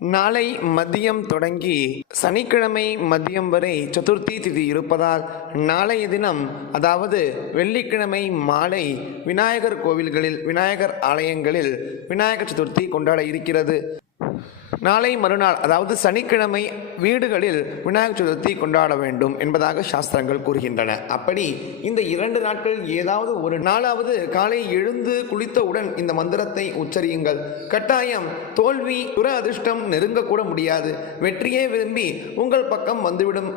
நாளை மதியம் தொடங்கி சனிக்கிழமை மதியம் வரை சதுர்த்தி திதி இருப்பதால் நாளைய தினம் அதாவது வெள்ளிக்கிழமை மாலை விநாயகர் கோவில்களில் விநாயகர் ஆலயங்களில் விநாயகர் சதுர்த்தி கொண்டாட இருக்கிறது. நாளை மறுநாள் அதாவது சனிக்கிழமை வீடுகளில் விநாயகர் சதுர்த்தி கொண்டாட வேண்டும் என்பதாக சாஸ்திரங்கள் கூறுகின்றன. அப்படி இந்த இரண்டு நாட்கள் ஏதாவது ஒரு நாளாவது காலை எழுந்து குளித்தவுடன் இந்த மந்திரத்தை உச்சரியுங்கள். கட்டாயம் தோல்வி துர அதிர்ஷ்டம் நெருங்கக்கூட முடியாது. வெற்றியே விரும்பி உங்கள் பக்கம் வந்துவிடும்.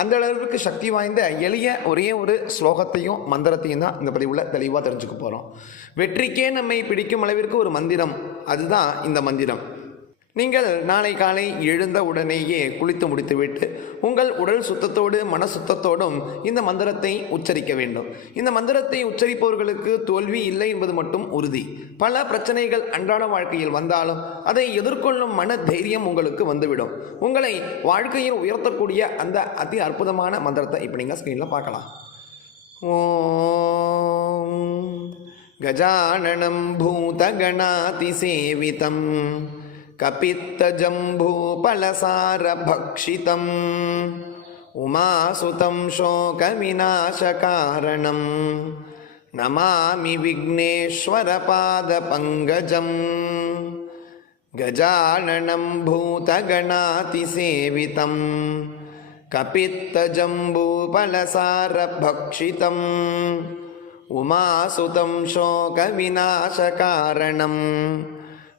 அந்த அளவுக்கு சக்தி வாய்ந்த எளிய ஒரே ஒரு ஸ்லோகத்தையும் மந்திரத்தையும் தான் இந்த பதிவில் தெளிவாக தெரிஞ்சுக்க போகிறோம் வெற்றிக்கே நம்மை பிடிக்கும் அளவிற்கு ஒரு மந்திரம். அதுதான் இந்த மந்திரம். நீங்கள் நாளை காலை எழுந்த உடனேயே குளித்து முடித்துவிட்டு உங்கள் உடல் சுத்தத்தோடு மன சுத்தத்தோடும் இந்த மந்திரத்தை உச்சரிக்க வேண்டும். இந்த மந்திரத்தை உச்சரிப்பவர்களுக்கு தோல்வி இல்லை என்பது மட்டும் உறுதி. பல பிரச்சனைகள் அன்றாட வாழ்க்கையில் வந்தாலும் அதை எதிர்கொள்ளும் மன தைரியம் உங்களுக்கு வந்துவிடும். உங்களை வாழ்க்கையில் உயர்த்தக்கூடிய அந்த அதி அற்புதமான மந்திரத்தை இப்போ நீங்கள் ஸ்க்ரீனில் பார்க்கலாம். ஓம் கஜானனம் பூதகணாதிசேவிதம். कपित्तजम्बूफलसारभक्षितम् उमासुतं शोकविनाशकारणं नमामि विघ्नेश्वरपादपङ्कजम् गजाननं भूतगणातिसेवितं कपित्तजम्बूफलसारभक्षितम् उमासुतं शोकविनाशकारणम्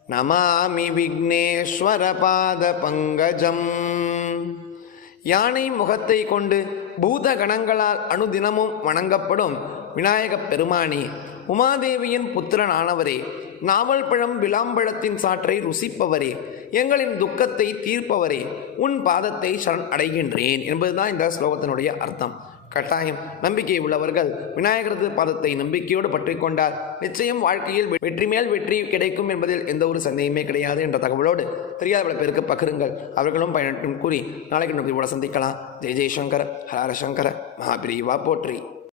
நமாமி விக்னேஸ்வர பாத பங்கஜம். யானை முகத்தை கொண்டு பூத கணங்களால் அனுதினமும் வணங்கப்படும் விநாயகப் பெருமானே உமாதேவியின் புத்திரனானவரே நாவல் பழம் விளாம்பழத்தின் சாற்றை ருசிப்பவரே எங்களின் துக்கத்தை தீர்ப்பவரே உன் பாதத்தை சரண் அடைகின்றேன் என்பதுதான் இந்த ஸ்லோகத்தினுடைய அர்த்தம். கட்டாயம் நம்பிக்கை உள்ளவர்கள் விநாயகரது பாதத்தை நம்பிக்கையோடு பற்றி கொண்டார். நிச்சயம் வாழ்க்கையில் வெற்றி மேல் வெற்றி கிடைக்கும் என்பதில் எந்த ஒரு சந்தேகமே கிடையாது என்ற தகவலோடு தெரியாத பல பேருக்கு பகிருங்கள். அவர்களும் பயனற்றும் கூறி நாளைக்கு நம்பி கூட சந்திக்கலாம். ஜெய் ஜெய்சங்கர ஹரஹர சங்கர மகாபிரிவா போற்றி.